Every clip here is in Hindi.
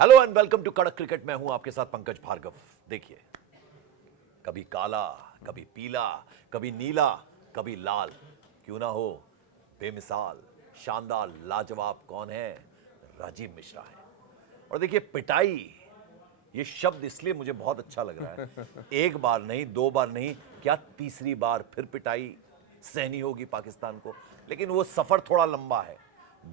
हेलो एंड वेलकम टू कड़क क्रिकेट। मैं हूं आपके साथ पंकज भार्गव। देखिए, कभी काला, कभी पीला, कभी नीला, कभी लाल, क्यों ना हो, बेमिसाल, शानदार, लाजवाब कौन है? राजीव मिश्रा है। और देखिए, पिटाई ये शब्द इसलिए मुझे बहुत अच्छा लग रहा है। एक बार नहीं, दो बार नहीं, क्या तीसरी बार फिर पिटाई सहनी होगी पाकिस्तान को। लेकिन वो सफर थोड़ा लंबा है।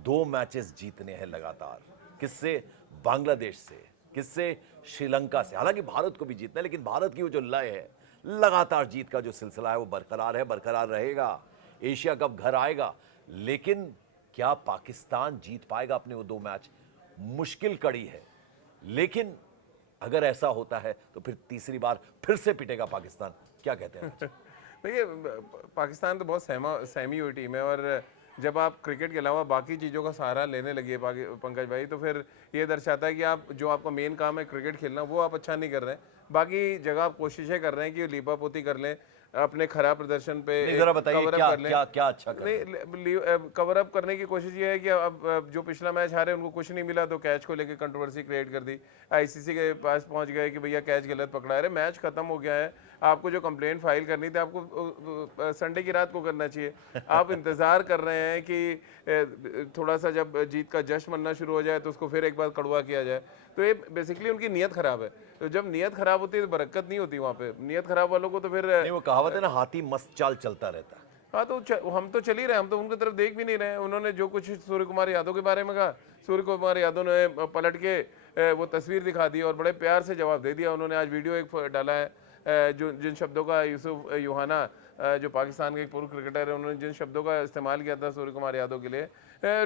2 मैचेस जीतने हैं लगातार। किससे? बांग्लादेश से। किससे? श्रीलंका से। हालांकि भारत को भी जीतना है, लेकिन भारत की वो जो लय है, लगातार जीत का जो सिलसिला है, वो बरकरार है, बरकरार रहेगा। एशिया कप घर आएगा, लेकिन क्या पाकिस्तान जीत पाएगा अपने वो 2 मैच? मुश्किल कड़ी है। लेकिन अगर ऐसा होता है तो फिर तीसरी बार फिर से पिटेगा पाकिस्तान। क्या कहते हैं? देखिए, पाकिस्तान तो बहुत सहमी हुई टीम है और जब आप क्रिकेट के अलावा बाकी चीज़ों का सहारा लेने लगे पंकज भाई, तो फिर ये दर्शाता है कि आप जो आपका मेन काम है क्रिकेट खेलना, वो आप अच्छा नहीं कर रहे हैं। बाकी जगह आप कोशिशें कर रहे हैं कि लीपापोती कर लें, अपने खराब प्रदर्शन पे जरा बताइए, कवर अप क्या कर लें। क्या क्या अच्छा कर रहे हैं? नहीं, कवर अप करने की कोशिश ये है कि अब जो पिछला मैच हारे उनको कुछ नहीं मिला, तो कैच को लेकर कंट्रोवर्सी क्रिएट कर दी। आईसीसी के पास पहुंच गए कि भैया कैच गलत पकड़ा है। अरे मैच खत्म हो गया है, आपको जो कंप्लेंट फाइल करनी थी आपको संडे की रात को करना चाहिए। आप इंतजार कर रहे हैं कि थोड़ा सा जब जीत का जश्न मनना शुरू हो जाए तो उसको फिर एक बार कड़वा किया जाए। तो ये बेसिकली उनकी नीयत खराब है। तो जब नीयत खराब होती है तो बरकत नहीं होती वहाँ पे। नीयत खराब वालों को तो फिर नहीं, वो कहावत है ना, हाथी मस्त चाल चलता रहता है। हाँ, तो हम तो चल ही रहे हैं, हम तो उनकी तरफ देख भी नहीं रहे हैं। उन्होंने जो कुछ सूर्य कुमार यादव के बारे में कहा, सूर्य कुमार यादव ने पलट के वो तस्वीर दिखा दी और बड़े प्यार से जवाब दे दिया। उन्होंने आज वीडियो एक डाला है, जो जिन शब्दों का यूसुफ यूहाना, जो पाकिस्तान के एक पूर्व क्रिकेटर है, उन्होंने जिन शब्दों का इस्तेमाल किया था सूर्य कुमार यादव के लिए,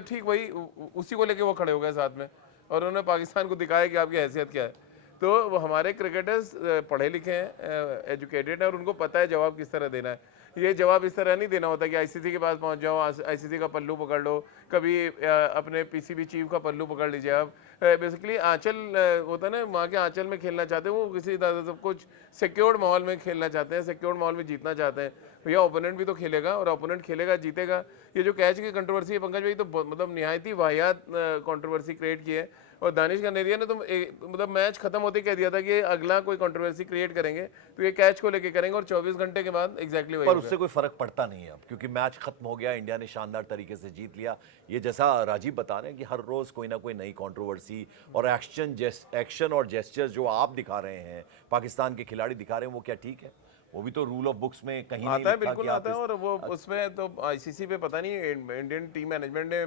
ठीक वही उसी को लेके वो खड़े हो गए साथ में और उन्होंने पाकिस्तान को दिखाया कि आपकी हैसियत क्या है। तो वो हमारे क्रिकेटर्स पढ़े लिखे हैं, एजुकेटेड हैं और उनको पता है जवाब किस तरह देना है। ये जवाब इस तरह नहीं देना होता कि आईसीसी के पास पहुंच जाओ, आईसीसी का पल्लू पकड़ लो, कभी अपने पीसीबी चीफ का पल्लू पकड़ लीजिए। आप बेसिकली आंचल होता है ना, वहाँ के आंचल में खेलना चाहते हैं, वो किसी तरह सब कुछ सिक्योर्ड माहौल में खेलना चाहते हैं, सिक्योर्ड माहौल में जीतना चाहते हैं। भैया ओपोनेंट भी तो खेलेगा और ओपोनेंट खेलेगा जीतेगा। ये जो कैच की कंट्रोवर्सी है पंकज भाई, तो मतलब निहायत ही वाहियात कंट्रोवर्सी क्रिएट की है। और दानिश कनेरिया ने तो मतलब मैच खत्म होते ही कह दिया था कि अगला कोई कंट्रोवर्सी क्रिएट करेंगे तो ये कैच को लेके करेंगे और 24 घंटे के बाद एग्जैक्टली वही पर हो उससे कोई फर्क पड़ता नहीं है अब, क्योंकि मैच खत्म हो गया, इंडिया ने शानदार तरीके से जीत लिया। ये जैसा राजीव बता रहे हैं कि हर रोज कोई ना कोई नई कंट्रोवर्सी और एक्शन और जेस्चर्स जो आप दिखा रहे हैं, पाकिस्तान के खिलाड़ी दिखा रहे हैं, वो क्या ठीक है? वो भी तो रूल ऑफ बुक्स में कहीं नहीं आता है, लिखा बिल्कुल कि आता आप है। और वो उसमें तो आईसीसी पे पता नहीं इंडियन टीम मैनेजमेंट ने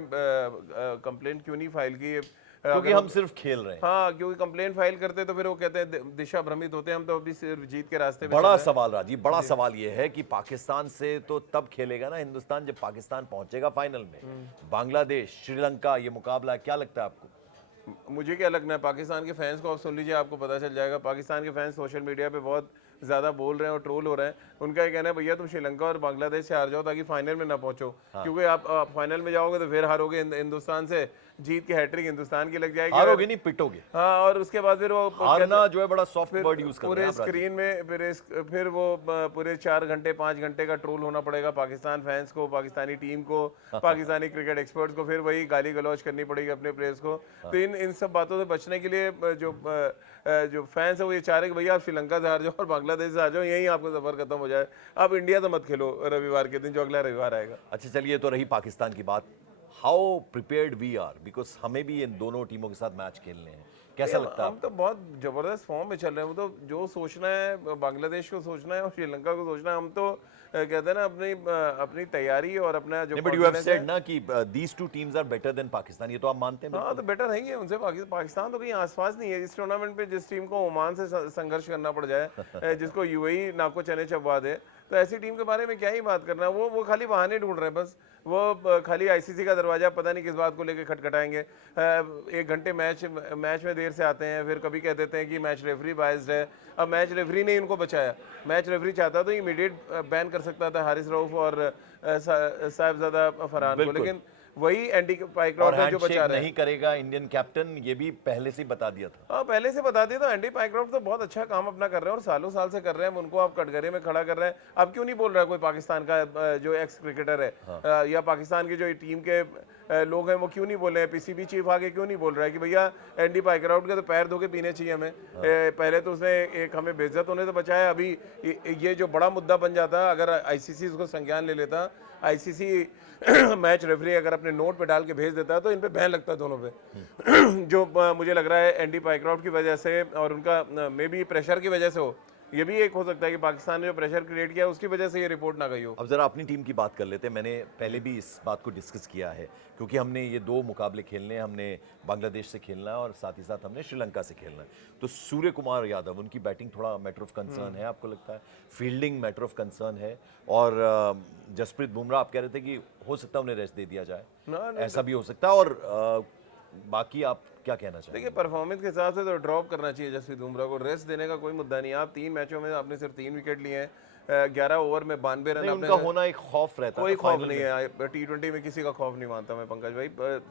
कंप्लेंट क्यों नहीं फाइल की। क्योंकि हम सिर्फ खेल रहे हैं। हाँ, क्योंकि कंप्लेंट फाइल करते तो फिर वो कहते हैं दिशा भ्रमित होते हैं, हम तो अभी सिर्फ जीत के रास्ते पे बड़ा सवाल राजीव, बड़ा सवाल ये है कि पाकिस्तान से तो तब खेलेगा ना हिंदुस्तान जब पाकिस्तान पहुंचेगा फाइनल में। बांग्लादेश, श्रीलंका, ये मुकाबला क्या लगता है आपको? मुझे क्या लगना है, पाकिस्तान के फैंस को आप सुन लीजिए, आपको पता चल जाएगा। पाकिस्तान के फैंस सोशल मीडिया पे बहुत ज़्यादा बोल रहे हैं और ट्रोल हो रहे हैं। उनका ये कहना है भैया तुम श्रीलंका और बांग्लादेश से हार जाओ ताकि फाइनल में ना पहुंचो। क्योंकि आप फाइनल में जाओगे तो फिर हारोगे हिंदुस्तान से, जीत की हैट्रिक हिंदुस्तान की लग जाएगी। हारोगे नहीं, पिटोगे। हाँ, और उसके बाद फिर वो हारना जो है बड़ा सॉफ्ट वर्ड यूज कर रहे पूरे हैं आप राजीव। स्क्रीन में फिर वो पूरे 4 घंटे 5 घंटे का ट्रोल होना पड़ेगा पाकिस्तान फैंस को, पाकिस्तानी टीम को, पाकिस्तानी क्रिकेट एक्सपर्ट्स को। फिर वही गाली गलौज करनी पड़ेगी अपने प्लेयर्स को। तो इन सब बातों से बचने के लिए जो फैंस है वो ये चाह रहे कि भैया आप श्रीलंका से हार जाओ और बांग्लादेश से हार जाओ, यहीं आपको सफर खत्म हो जाए। आप इंडिया तो मत खेलो रविवार के दिन, जो अगला रविवार आएगा। अच्छा चलिए, तो रही पाकिस्तान की बात। How prepared we are, because हमें भी इन दोनों टीमों के साथ मैच खेलने हैं। कैसा लगता है? हम तो बहुत जबरदस्त फॉर्म में चल रहे हैं। वो तो जो सोचना है बांग्लादेश को सोचना है और श्रीलंका को सोचना है। हम तो कहते हैं ना अपनी तैयारी और अपना जो बट यू हैव सेड ना कि these two teams are better than Pakistan, ये तो आप मानते हैं? हाँ, तो बेटर है ही है उनसे। पाकिस्तान तो कहीं आसपास नहीं है इस टूर्नामेंट पे। जिस टीम को ओमान से संघर्ष करना पड़ जाए, जिसको यूएई नाको चने चबवा दे, तो ऐसी टीम के बारे में क्या ही बात करना। वो खाली बहाने ढूंढ रहे हैं बस। वो खाली आईसीसी का दरवाजा पता नहीं किस बात को लेकर खटखटाएंगे। 1 घंटे मैच में देर से आते हैं, फिर कभी कह देते हैं कि मैच रेफरी बाइस्ड है। अब मैच रेफरी ने इनको बचाया। मैच रेफरी चाहता तो इमीडिएट बैन कर सकता था हारिस रऊफ और साहिबजादा फरहान को, लेकिन वही एंडी पाइक्रॉफ्ट है जो बचा रहे हैं। नहीं करेगा इंडियन कैप्टन, ये भी पहले से ही बता दिया था। हाँ, पहले से बता दिया। तो एंडी पाइक्रॉफ्ट तो बहुत अच्छा काम अपना कर रहे हैं और सालों साल से कर रहे हैं। उनको आप कटघरे में खड़ा कर रहे हैं। अब क्यों नहीं बोल रहा है कोई पाकिस्तान का जो एक्स क्रिकेटर है, या पाकिस्तान की जो टीम के लोग हैं वो क्यों नहीं बोल रहे हैं, पीसीबी चीफ आगे क्यों नहीं बोल रहा है कि भैया एंडी पाइकराउट के तो पैर धो के पीने चाहिए हमें। पहले तो उसने एक हमें बेइज्जत होने से बचाया, अभी ये जो बड़ा मुद्दा बन जाता अगर आईसीसी उसको संज्ञान ले लेता, आईसीसी मैच रेफरी अगर अपने नोट पे डाल के भेज देता तो इन पे बैन लगता दोनों पे। जो मुझे लग रहा है एंडी पाइकराउट की वजह से और उनका मे बी प्रेशर की वजह से हो, ये भी एक हो सकता है कि पाकिस्तान ने जो प्रेशर क्रिएट किया उसकी वजह से ये रिपोर्ट ना गई हो। अब जरा अपनी टीम की बात कर लेते हैं। मैंने पहले भी इस बात को डिस्कस किया है क्योंकि हमने ये 2 मुकाबले खेलने हैं, हमने बांग्लादेश से खेलना है और साथ ही साथ हमने श्रीलंका से खेलना है। तो सूर्य कुमार यादव, उनकी बैटिंग थोड़ा मैटर ऑफ कंसर्न है, आपको लगता है? फील्डिंग मैटर ऑफ कंसर्न है, और जसप्रीत बुमराह आप कह रहे थे कि हो सकता है उन्हें रेस्ट दे दिया जाए, ऐसा भी हो सकता है। और बाकी आप क्या कहना चाहेंगे? देखिए परफॉर्मेंस के हिसाब से तो ड्रॉप करना चाहिए जसप्रीत बुमराह को, रेस्ट देने का कोई मुद्दा नहीं है। आप 3 मैचों में आपने सिर्फ 3 विकेट लिए हैं, 11 ओवर में 92 रन। उनका होना एक खौफ रहता है, कोई खौफ नहीं है, T20 में किसी का खौफ नहीं मानता मैं पंकज भाई।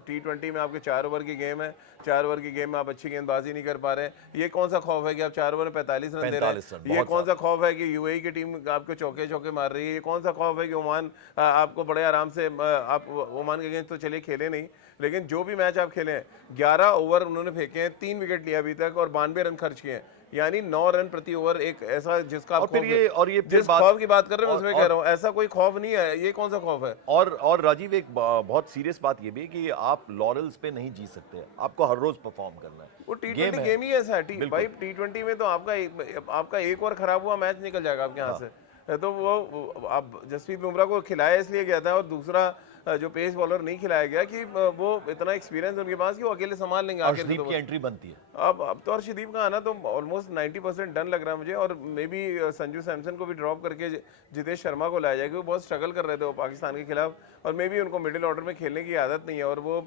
T20 में आपके 4 ओवर की गेम है, 4 ओवर की गेम में आप अच्छी गेंदबाजी नहीं कर पा रहे, ये कौन सा खौफ है कि आप 4 ओवर में 45 रन दे रहे हैं? ये कौन सा खौफ है कि यूएई की टीम आपको चौके चौके मार रही है? ये कौन सा खौफ है कि ओमान आपको बड़े आराम से, आप ओमान के अगेंस्ट तो चलिए खेले नहीं, लेकिन जो भी मैच आप खेले हैं 11 ओवर उन्होंने फेंके हैं, 3 विकेट लिया अभी तक और 92 रन खर्च किए हैं, यानी 9 रन प्रति ओवर। एक ऐसा जिसका और फिर ये जिस खौफ की बात कर रहे हैं उसमें कह रहा हूँ, ऐसा कोई खौफ नहीं है, ये कौन सा खौफ है? और राजीव, एक बहुत सीरियस बात ये भी कि आप लॉरेल्स पे नहीं जी सकते, आपको हर रोज परफॉर्म करना है। वो T20 गेम ही ऐसा है भाई। T20 में तो आपका एक ओवर खराब हुआ मैच निकल जाएगा आपके यहाँ से। तो वो आप जसप्रीत बुमराह को खिलाया इसलिए गया था, और दूसरा जो पेस बॉलर नहीं खिलाया गया कि वो इतना एक्सपीरियंस उनके पास कि वो अकेले संभाल लेंगे। अर्शदीप की एंट्री बनती है अब तो अर्शदीप का आना तो ऑलमोस्ट 90% डन लग रहा है मुझे, और मे बी संजू सैमसन को भी ड्रॉप करके जितेश शर्मा को लाया जाएगा। वो बहुत स्ट्रगल कर रहे थे वो पाकिस्तान के खिलाफ, और मे बी उनको मिडिल ऑर्डर में खेलने की आदत नहीं है। और वो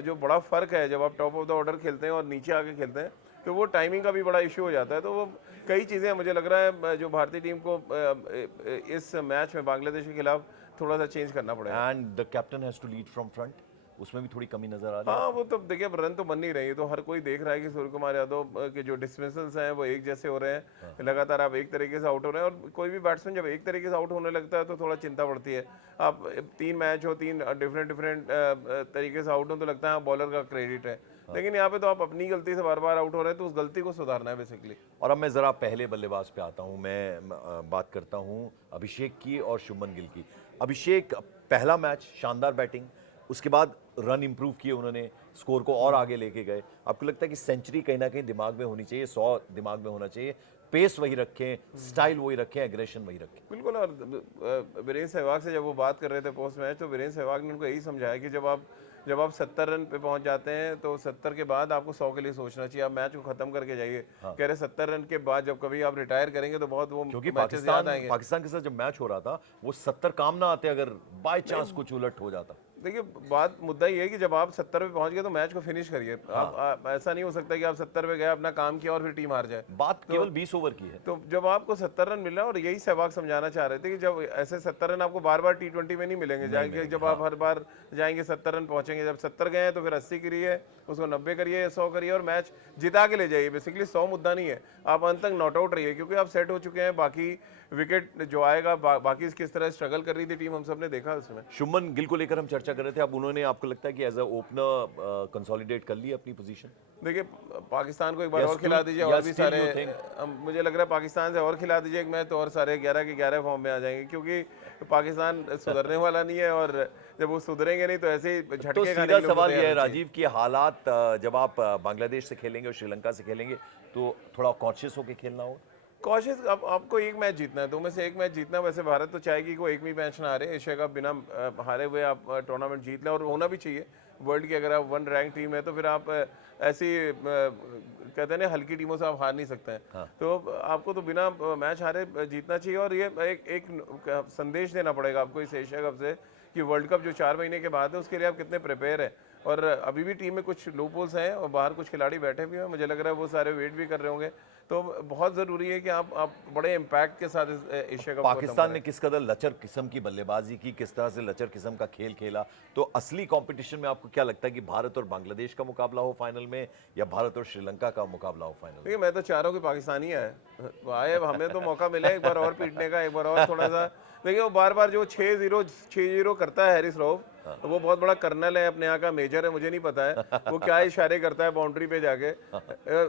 जो बड़ा फ़र्क है जब आप टॉप ऑफ द ऑर्डर खेलते हैं और नीचे आके खेलते हैं, तो वो टाइमिंग का भी बड़ा इशू हो जाता है। तो वो कई चीज़ें मुझे लग रहा है जो भारतीय टीम को इस मैच में बांग्लादेश के खिलाफ थोड़ा सा चेंज करना पड़ेगा। And the captain has to lead from front, उसमें भी थोड़ी कमी नजर आ रही है। हाँ, वो तो देखिए रन तो बन नहीं रही है, तो हर कोई देख रहा है कि सूर्य कुमार यादव के जो डिसमिसल्स हैं वो एक जैसे हो रहे हैं, लगातार आप एक तरीके से आउट हो रहे हैं। और कोई भी बैट्समैन जब एक तरीके से आउट होने लगता है तो थोड़ा चिंता बढ़ती है। आप 3 मैच हो, 3 डिफरेंट तरीके से आउट हो तो लगता है बॉलर का क्रेडिट है, लेकिन यहाँ पे तो आप अपनी गलती से बार बार आउट हो रहे हैं, तो उस गलती को सुधारना है बेसिकली। और अब मैं जरा पहले बल्लेबाज पे आता हूँ। मैं बात करता हूँ अभिषेक की और शुभमन गिल की। अभिषेक, पहला मैच शानदार बैटिंग, उसके बाद रन इंप्रूव किए उन्होंने, स्कोर को और आगे लेके गए। आपको लगता है कि सेंचुरी कहीं ना कहीं दिमाग में होनी चाहिए, 100 दिमाग में होना चाहिए, पेस वही रखें, स्टाइल वही रखें, एग्रेशन वही रखें? बिल्कुल। और वीरेंद्र सहवाग से जब वो बात कर रहे थे पोस्ट मैच, तो वीरेंद्र सहवाग ने उनको यही समझाया कि जब आप 70 रन पे पहुंच जाते हैं तो 70 के बाद आपको 100 के लिए सोचना चाहिए, आप मैच को खत्म करके जाइए। कह रहे 70 रन के बाद जब कभी आप रिटायर करेंगे तो बहुत वो क्योंकि मैचेस याद आएंगे। पाकिस्तान के साथ जब मैच हो रहा था वो 70 काम ना आते अगर बाय चांस कुछ उलट हो जाता। देखिए बात मुद्दा ये है कि जब आप 70 पे पहुंच गए तो मैच को फिनिश करिए। आप ऐसा नहीं हो सकता कि आप 70 पे गए, अपना काम किया और फिर टीम हार जाए। बात केवल 20 ओवर की है। तो जब आपको 70 रन मिल रहा है, और यही सहवाग समझाना चाह रहे थे कि जब ऐसे 70 रन आपको बार बार T20 में नहीं मिलेंगे, जाएंगे जब आप हर बार जाएंगे 70 रन पहुंचेंगे। जब 70 गए हैं तो फिर 80 करिए, उसको 90 करिए, 100 करिए और मैच जिता के ले जाइए। बेसिकली 100 मुद्दा नहीं है, आप अंत तक नॉट आउट रहिए, क्योंकि आप सेट हो चुके हैं। बाकी विकेट जो आएगा, बाकी किस तरह स्ट्रगल कर रही थी टीम, हम सब ने देखा उसमें। शुभमन गिल को लेकर हम चर्चा कर रहे थे, अब उन्होंने आपको लगता है कि एज अ ओपनर कंसोलिडेट कर ली अपनी पोजीशन? देखिए पाकिस्तान को एक बार और खिला दीजिए, और भी सारे, मुझे लग रहा है पाकिस्तान से और खिला दीजिए एक मैच तो और सारे 11 के 11 फॉर्म में आ जाएंगे, क्योंकि पाकिस्तान सुधरने वाला नहीं है। और जब वो सुधरेंगे नहीं तो ऐसे ही झटके तो सीधा सवाल यह है राजीव कि हालात जब आप बांग्लादेश से खेलेंगे और श्रीलंका से खेलेंगे तो थोड़ा कॉन्शियस होकर खेलना होगा। कॉशियस, आपको एक मैच जीतना है, 2 में से एक मैच जीतना है। वैसे भारत तो चाहेगी को एक भी मैच ना हारे, एशिया कप बिना हारे हुए आप टूर्नामेंट जीत लें, और होना भी चाहिए। वर्ल्ड की अगर आप 1 रैंक टीम है तो फिर आप ऐसी कहते हैं ना हल्की टीमों से आप हार नहीं सकते हैं। हाँ। तो आपको तो बिना मैच हारे जीतना चाहिए, और ये एक संदेश देना पड़ेगा आपको इस एशिया कप से कि वर्ल्ड कप जो 4 महीने के बाद है उसके लिए आप कितने प्रिपेयर हैं। और अभी भी टीम में कुछ लूपहोल्स हैं और बाहर कुछ खिलाड़ी बैठे भी हैं, मुझे लग रहा है वो सारे वेट भी कर रहे होंगे। तो बहुत ज़रूरी है कि आप बड़े इम्पैक्ट के साथ एशिया कप। पाकिस्तान ने किस कदर लचर किस्म की बल्लेबाजी की, किस तरह से लचर किस्म का खेल खेला, तो असली कंपटीशन में आपको क्या लगता है कि भारत और बांग्लादेश का मुकाबला हो फाइनल में, या भारत और श्रीलंका का मुकाबला हो फाइनल में? देखिए मैं तो चाह रहा हूँ कि पाकिस्तानी आए, हमें तो मौका मिला एक बार और पीटने का, एक बार और थोड़ा सा। देखिए वो बार बार जो 6-0 करता है हैरिस रऊफ, वो बहुत बड़ा कर्नल है, अपने यहाँ का मेजर है, मुझे नहीं पता है वो क्या इशारे करता है बाउंड्री पे जाके।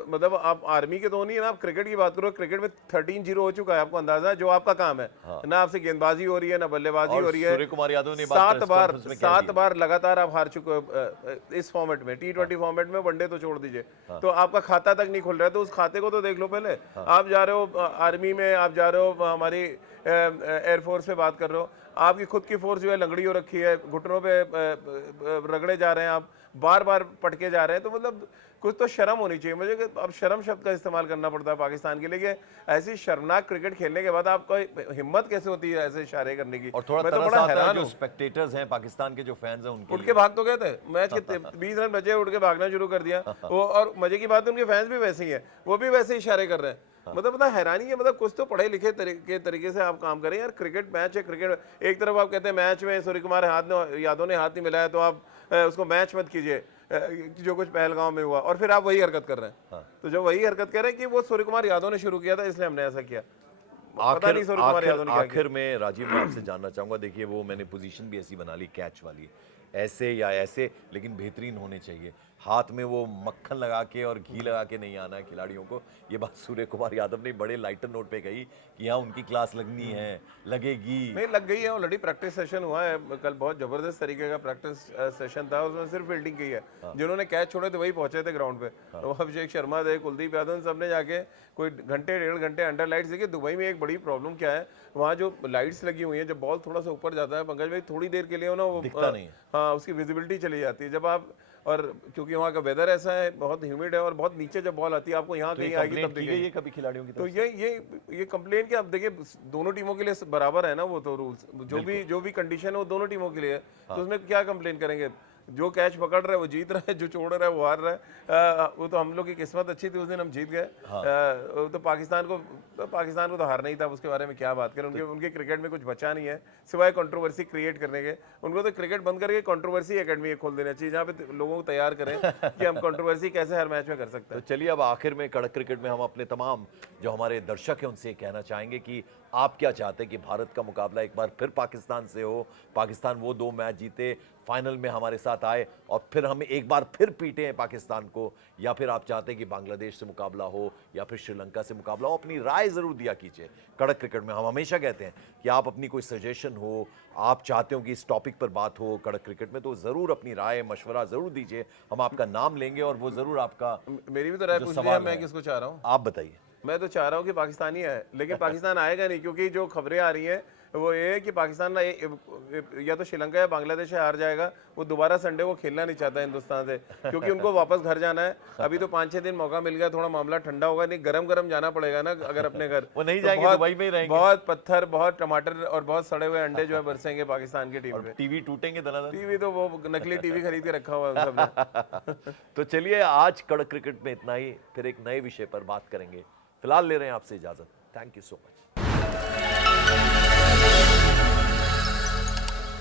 मतलब आप आर्मी के तो नहीं है ना, आप क्रिकेट की बात करो, क्रिकेट में 13-0 हो चुका है, आपको अंदाजा है जो आपका काम है ना, आपसे गेंदबाजी हो रही है ना बल्लेबाजी हो रही है। सूर्य कुमार यादव ने 7 बार लगातार आप हार चुके हो इस फॉर्मेट में, T20 फॉर्मेट में, वनडे तो छोड़ दीजिए। तो आपका खाता तक नहीं खुल रहा है, तो उस खाते को तो देख लो पहले। आप जा रहे हो आर्मी में, आप जा रहे हो हमारी एयरफोर्स पे बात कर रहे हो, आपकी खुद की फोर्स जो है लंगड़ी हो रखी है, घुटनों पे रगड़े जा रहे हैं, आप बार बार पटके जा रहे हैं, तो मतलब कुछ तो शर्म होनी चाहिए मुझे। कि अब शर्म शब्द का इस्तेमाल करना पड़ता है पाकिस्तान के लिए कि ऐसी शर्मनाक क्रिकेट खेलने के बाद आपको हिम्मत कैसे होती है ऐसे इशारे करने की। और थोड़ा मैं तो तरस बड़ा आता है हैरान जो हूँ। स्पेक्टेटर्स हैं पाकिस्तान के, जो फैंस हैं, उनके उठ के भाग तो गए थे, मैच के 20 रन बचे, उठ के भागना शुरू कर दिया वो। और मजे की बात है उनके फैंस भी वैसे ही है, वो भी वैसे इशारे कर रहे हैं। मतलब पता हैरानी है, मतलब कुछ तो पढ़े लिखे तरीके से आप काम करें यार। क्रिकेट मैच है, क्रिकेट एक तरफ आप कहते हैं मैच में सूर्य कुमार यादव ने हाथ नहीं मिलाया तो आप उसको मैच मत कीजिए, जो कुछ पहलगांव में हुआ, और फिर आप वही हरकत कर रहे हैं। तो जो वही हरकत कर रहे हैं कि वो सूर्य कुमार यादव ने शुरू किया था इसलिए हमने ऐसा किया। पता नहीं सूर्य कुमार यादव ने क्या किया। आखिर में राजीव, मैं आपसे जानना चाहूंगा, देखिए वो मैंने पोजीशन भी ऐसी बना ली कैच वाली, ऐसे या ऐसे, लेकिन बेहतरीन होने चाहिए। हाथ में वो मक्खन लगा के और घी लगा के नहीं आना है खिलाड़ियों को। ये बात सूर्य कुमार यादव ने बड़े लाइटर नोट पे कही कि यहाँ उनकी क्लास लगनी है, लगेगी। नहीं लग गई है, ऑलरेडी प्रैक्टिस सेशन हुआ है कल, बहुत जबरदस्त तरीके का प्रैक्टिस सेशन था, उसमें सिर्फ फील्डिंग की है। जिन्होंने कैच छोड़े थे वही पहुंचे थे ग्राउंड पे। तो अभिषेक शर्मा थे, कुलदीप यादव, सबने जाके कोई घंटे 1.5 घंटे अंडर लाइट्स। देखिए दुबई में एक बड़ी प्रॉब्लम क्या है, वहाँ जो लाइट्स लगी हुई है, जब बॉल थोड़ा सा ऊपर जाता है पंकज भाई, थोड़ी देर के लिए हो ना वो दिखता नहीं है। हाँ उसकी विजिबिलिटी चली जाती है जब आप, और क्योंकि वहाँ का वेदर ऐसा है, बहुत ह्यूमिड है, और बहुत नीचे जब बॉल आती है आपको यहाँ कहीं आएगी तब दिखेगी। ये कभी खिलाड़ियों की तो ये कंप्लेन कि अब देखिए दोनों टीमों के लिए बराबर है ना वो तो रूल्स, जो भी कंडीशन है वो दोनों टीमों के लिए है। तो उसमें क्या कंप्लेन करेंगे, जो कैच पकड़ रहा है वो जीत रहा है, जो छोड़ रहा है वो हार रहा है। वो तो हम लोग की किस्मत अच्छी थी, उस दिन हम जीत गए। तो पाकिस्तान को तो हारना ही था, उसके बारे में क्या बात करें। उनके क्रिकेट में कुछ बचा नहीं है सिवाय कंट्रोवर्सी क्रिएट करने के। उनको तो क्रिकेट बंद करके कंट्रोवर्सी एकेडमी खोल देना चाहिए, जहाँ पे लोगों को तैयार करें कि हम कंट्रोवर्सी कैसे हर मैच में कर सकते हैं। तो चलिए अब आखिर में कड़क क्रिकेट में हम अपने तमाम जो हमारे दर्शक हैं उनसे कहना चाहेंगे कि आप क्या चाहते हैं कि भारत का मुकाबला एक बार फिर पाकिस्तान से हो, पाकिस्तान वो 2 मैच जीते, फाइनल में हमारे साथ आए और फिर हम एक बार फिर पीटे हैं पाकिस्तान को, या फिर आप चाहते हैं कि बांग्लादेश से मुकाबला हो या फिर श्रीलंका से मुकाबला हो? अपनी राय जरूर दिया कीजिए। कड़क क्रिकेट में हम हमेशा कहते हैं कि आप अपनी कोई सजेशन हो, आप चाहते हो कि इस टॉपिक पर बात हो कड़क क्रिकेट में, तो जरूर अपनी राय मशवरा जरूर दीजिए। हम आपका नाम लेंगे और वो जरूर आपका, मेरी भी तो राय पूछ लिया, मैं किसको चाह रहा हूँ? आप बताइए। मैं तो चाह रहा हूँ कि पाकिस्तानी है, लेकिन पाकिस्तान आएगा नहीं, क्योंकि जो खबरें आ रही हैं वो ये है कि पाकिस्तान ना या तो श्रीलंका या बांग्लादेश से हार जाएगा। वो दोबारा संडे को खेलना नहीं चाहता हिंदुस्तान से, क्योंकि उनको वापस घर जाना है। अभी तो 5-6 दिन मौका मिल गया, थोड़ा मामला ठंडा होगा, नहीं गरम जाना पड़ेगा ना अगर अपने घर। वो नहीं जाएंगे, दुबई में ही रहेंगे। बहुत पत्थर, बहुत टमाटर और बहुत सड़े हुए अंडे जो है बरसेंगे पाकिस्तान की टीम पे। टीवी टूटेंगे दनादन। टीवी तो वो नकली टीवी खरीद के रखा हुआ है सबने। तो चलिए आज कड़क क्रिकेट में इतना ही, फिर एक नए विषय पर बात करेंगे। फिलहाल ले रहे हैं आपसे इजाजत। Thank you so much.